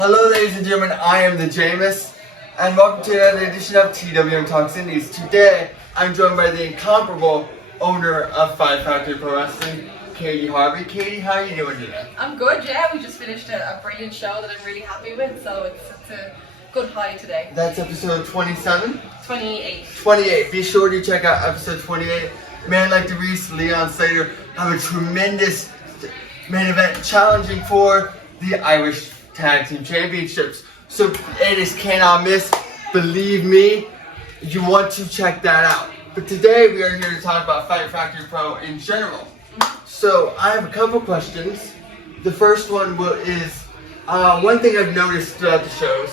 Hello ladies and gentlemen, I am the Jameus, and welcome to another edition of TWM Talks Indies. Today, I'm joined by the incomparable owner of Five Factory Pro Wrestling, Katey Harvey. Katey, how are you doing today? I'm good, yeah. We just finished a brilliant show that I'm really happy with, so it's a good high today. That's episode 27? 28. 28. Be sure to check out episode 28. Man like DeReese, Leon Slater have a tremendous main event challenging for the Irish Tag Team Championships. So it is cannot miss. Believe me, you want to check that out. But today we are here to talk about Fight Factory Pro in general. So I have a couple questions. The first one is one thing I've noticed throughout the shows.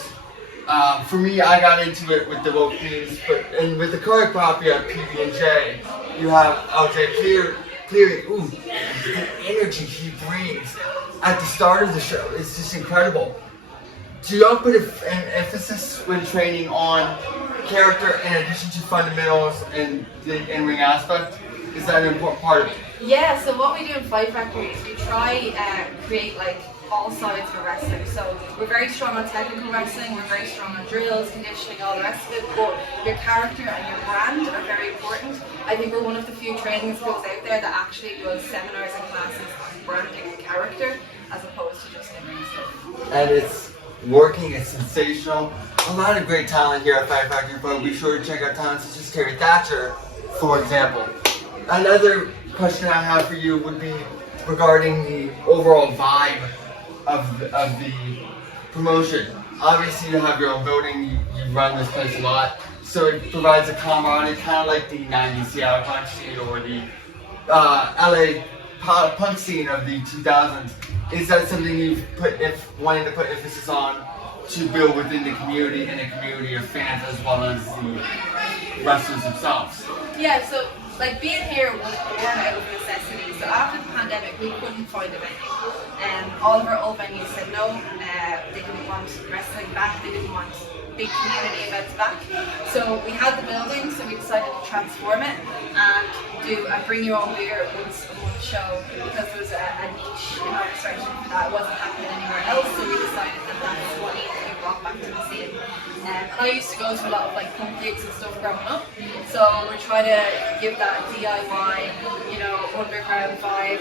For me, I got into it with the both teams, and with the current crop, you have PB&J. You have LJ Cleary. Ooh, the energy he brings at the start of the show is just incredible. Do y'all put an emphasis when training on character in addition to fundamentals and the in-ring aspect? Is that an important part of it? Yeah, so what we do in Fight Factory is we try create like all sides for wrestling. So we're very strong on technical wrestling, we're very strong on drills, conditioning, all the rest of it, but your character and your brand are very important. I think we're one of the few training schools out there that actually does seminars and classes on branding and character as opposed to just in-ring stuff. And it's working, it's sensational. A lot of great talent here at Fight Factory Pro. Be sure to check out talent such as Terry Thatcher, for example. Another question I have for you would be regarding the overall vibe of the promotion. Obviously you have your own building, you run this place a lot, so it provides a camaraderie, kind of like the 90s Seattle punk scene or the LA punk scene of the 2000s. Is that something you've wanted to put emphasis on to build within the community and a community of fans as well as the wrestlers themselves? Yeah, so like being here was born out of necessity. So after the pandemic, we couldn't find a venue. All of our old venues said no. They didn't want wrestling back. They didn't want big community events back. So we had the building, so we decided to transform it and do a bring your own beer once a month show because there was a niche in our section for that. It wasn't happening anywhere else, so we decided that that's what needed to be brought back to the scene. And I used to go to a lot of like punk gigs and stuff growing up, so we're trying to give that DIY, underground vibe.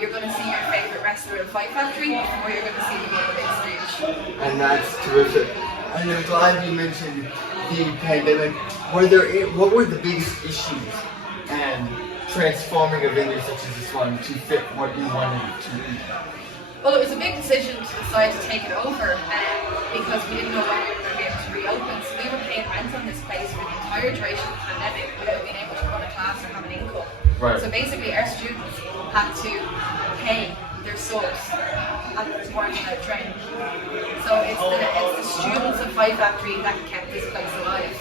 You're going to see your favorite wrestler in Fight Factory before you're going to see them on the big stage. And that's terrific. And I'm glad you mentioned the pandemic. What were the biggest issues and transforming a venue such as this one to fit what you wanted it to be? Well, it was a big decision to decide to take it over because we didn't know when we were going to be able to reopen. So we were paying rent on this place for the entire duration of the pandemic without being able to run a class or have an income. Right. So basically our students had to pay their subs and weren't allowed training. So it's the students of Fight Factory that kept this place alive.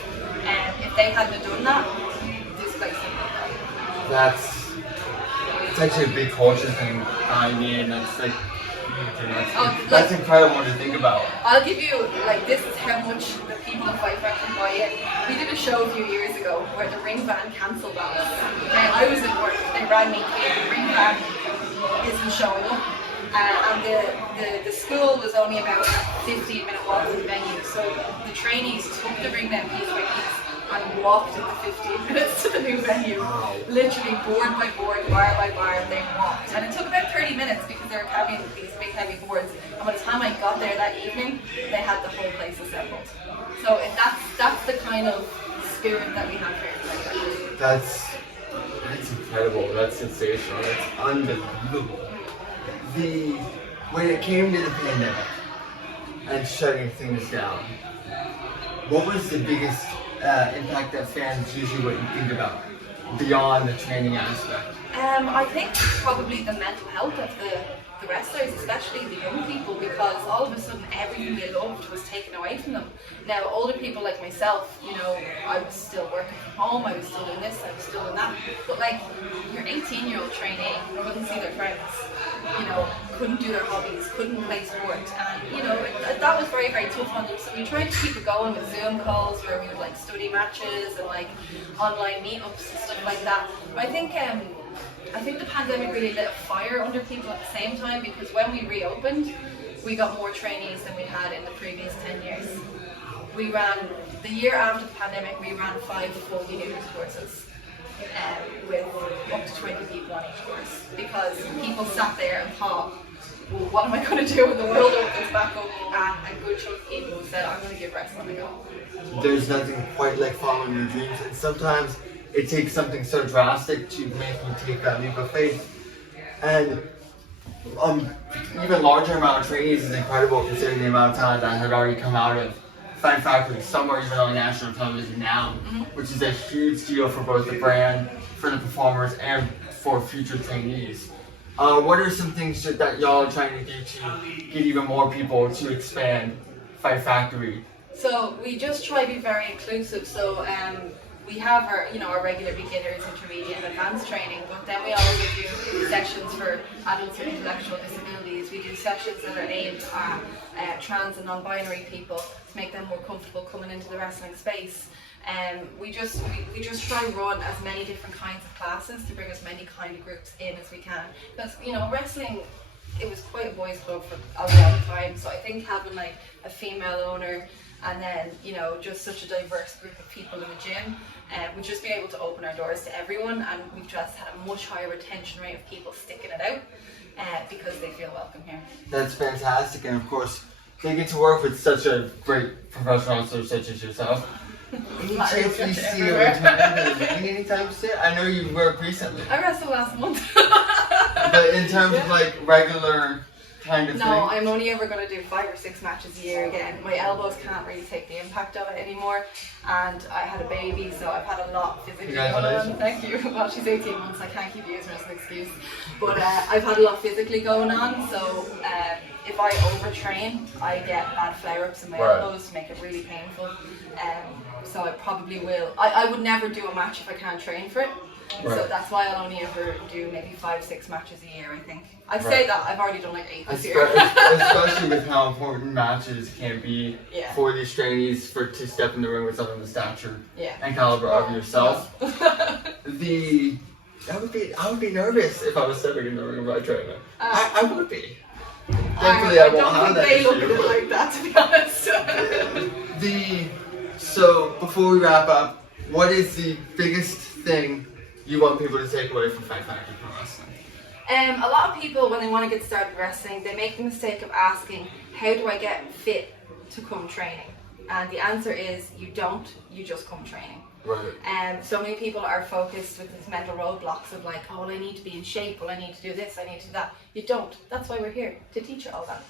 And if they hadn't done that, this place wouldn't be alive. It's actually a big culture thing behind me, and that's incredible to think about. I'll give you, this is how much the people of Fight Factory buy it. We did a show a few years ago where the ring van cancelled on us. Okay, I was at work, they rang me, the ring van isn't showing up. And the school was only about a 15-minute walk from the venue, so the trainees took the ring down piece by piece and walked in the 15 minutes to the new venue. Literally board by board, bar by bar, they walked. And it took about 30 minutes because they were carrying these big heavy boards. And by the time I got there that evening, they had the whole place assembled. So that's the kind of spirit that we have here. That's incredible. That's sensational. That's unbelievable. When it came to the pandemic and shutting things down, what was the biggest impact that fans usually what you think about beyond the training aspect? I think probably the mental health of the wrestlers, especially the young people, because all of a sudden everything they loved was taken away from them. Now older people like myself, I was still working from home, I was still doing this, I was still doing that, but your 18-year-old trainee couldn't see their friends, couldn't do their hobbies, couldn't play sport, and that was very, very tough on them. So we tried to keep it going with Zoom calls where we would study matches and online meetups and stuff like that. But I think the pandemic really lit a fire under people at the same time, because when we reopened, we got more trainees than we had in the previous 10 years. We ran, the year after the pandemic, we ran 5 full beginners courses with up to 20 people on each course, because people sat there and thought, well, what am I going to do when the world opens back up? And a good chunk of people said, I'm going to give wrestling a go. There's nothing quite like following your dreams, and sometimes it takes something so drastic to make you take that leap of faith. And even larger amount of trainees is incredible considering the amount of talent that had already come out of Fight Factory. Some are even on national television now, which is a huge deal for both the brand, for the performers, and for future trainees. What are some things that y'all are trying to do to get even more people to expand Fight Factory? So we just try to be very inclusive. So we have our, our regular beginners, intermediate, and advanced training, but then we also do sessions for adults with intellectual disabilities. We do sessions that are aimed at trans and non-binary people to make them more comfortable coming into the wrestling space. We just try to run as many different kinds of classes to bring as many kind of groups in as we can. Because wrestling, it was quite a boys' club for a long time. So I think having like a female owner, and then just such a diverse group of people in the gym, we'd just be able to open our doors to everyone, and we've just had a much higher retention rate of people sticking it out because they feel welcome here. That's fantastic, and of course they get to work with such a great professional wrestler such as yourself. Any chance you see a return to the ring anytime soon? I know you worked recently. I wrestled last month. But in terms of like regular kind of no, thing? I'm only ever going to do 5 or 6 matches a year again. My elbows can't really take the impact of it anymore, and I had a baby, so I've had a lot physically going on. Thank you. Well, she's 18 months, I can't keep using her as an excuse. But I've had a lot physically going on, so if I overtrain, I get bad flare-ups in my elbows to make it really painful. So I probably will. I would never do a match if I can't train for it. Right. So that's why I'll only ever do maybe 5, 6 matches a year, I think. I'd say that I've already done like 8 this year. Especially with how important matches can be for these trainees to step in the ring with someone of the stature and caliber of yourself. I would be nervous if I was stepping in the ring with my trainer. I would be. Thankfully, I won't have that issue. I don't think they look at it like that, to be honest. So before we wrap up, what is the biggest thing you want people to take away from Fight Factory Pro Wrestling? A lot of people, when they want to get started wrestling, they make the mistake of asking, how do I get fit to come training? And the answer is, you don't, you just come training. Right. So many people are focused with these mental roadblocks of like, oh, well, I need to be in shape, well, I need to do this, I need to do that. You don't. That's why we're here, to teach you all that.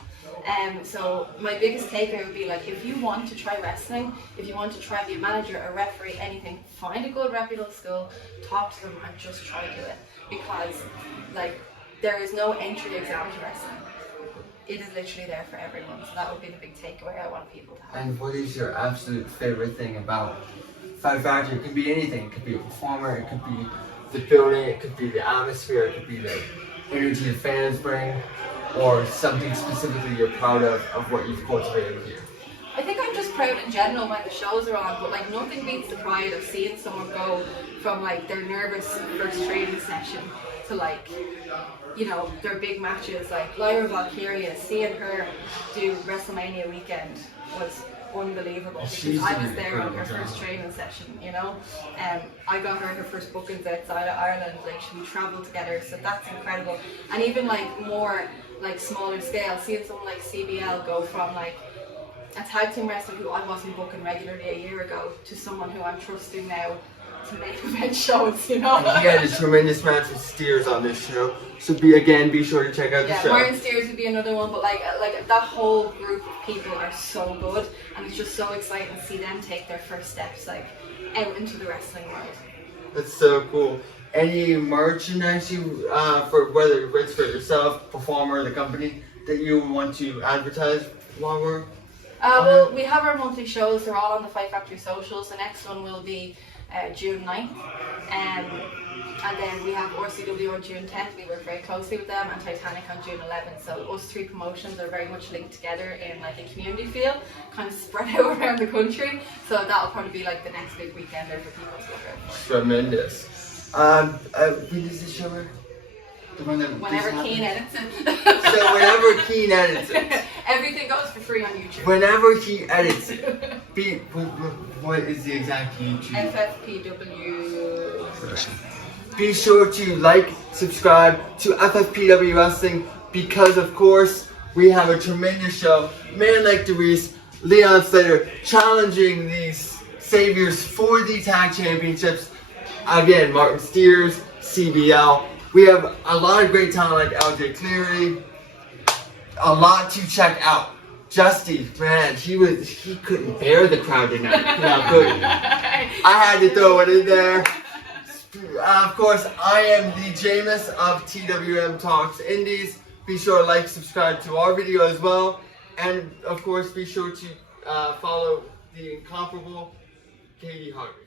So my biggest takeaway would be like, if you want to try wrestling, if you want to try be a manager, a referee, anything, find a good reputable school, talk to them, and just try to do it. Because like, there is no entry exam to wrestling. It is literally there for everyone. So that would be the big takeaway I want people to have. And what is your absolute favorite thing about Fight Factory? It could be anything. It could be a performer, it could be the building, it could be the atmosphere, it could be the energy the fans bring, or something specifically you're proud of what you've cultivated here. I think I'm just proud in general when the shows are on, but like nothing beats the pride of seeing someone go from like their nervous first training session to like, their big matches. Like Lyra Valkyria, seeing her do WrestleMania weekend was unbelievable, because I was there on her first training session, I got her first bookings outside of Ireland, like we travelled together, so that's incredible. And even like more like smaller scale, seeing someone like CBL go from like a tag team wrestler who I wasn't booking regularly a year ago to someone who I'm trusting now to make event shows, He had a tremendous match with Steers on this show, so be sure to check out the show. Martin Steers would be another one, but like that whole group of people are so good, and it's just so exciting to see them take their first steps like out into the wrestling world. That's so cool. Any merchandise you for whether it's for yourself, performer, the company, that you want to advertise while we're well, we have our monthly shows. They're all on the Fight Factory socials. The next one will be June 9th, and then we have RCW on June 10th. We work very closely with them, and Titanic on June 11th. So us 3 promotions are very much linked together in like a community feel, kind of spread out around the country. So that'll probably be like the next big weekender for people to look out for. Tremendous. When is the show? The one that Whenever just Keen happened? edits it. So whenever Keen edits it. Everything goes for free on YouTube. Whenever he edits it. What is the exact YouTube? FFPW. Be sure to like, subscribe to FFPW Wrestling because, of course, we have a tremendous show. Man like DeReese, Leon Slater challenging these saviors for the tag championships. Again, Martin Steers, CBL. We have a lot of great talent like LJ Cleary. A lot to check out. Justy, man, he couldn't bear the crowd tonight. How could he? I had to throw it in there. Of course, I am the Jameus of TWM Talks Indies. Be sure to like, subscribe to our video as well. And of course, be sure to follow the incomparable Katey Harvey.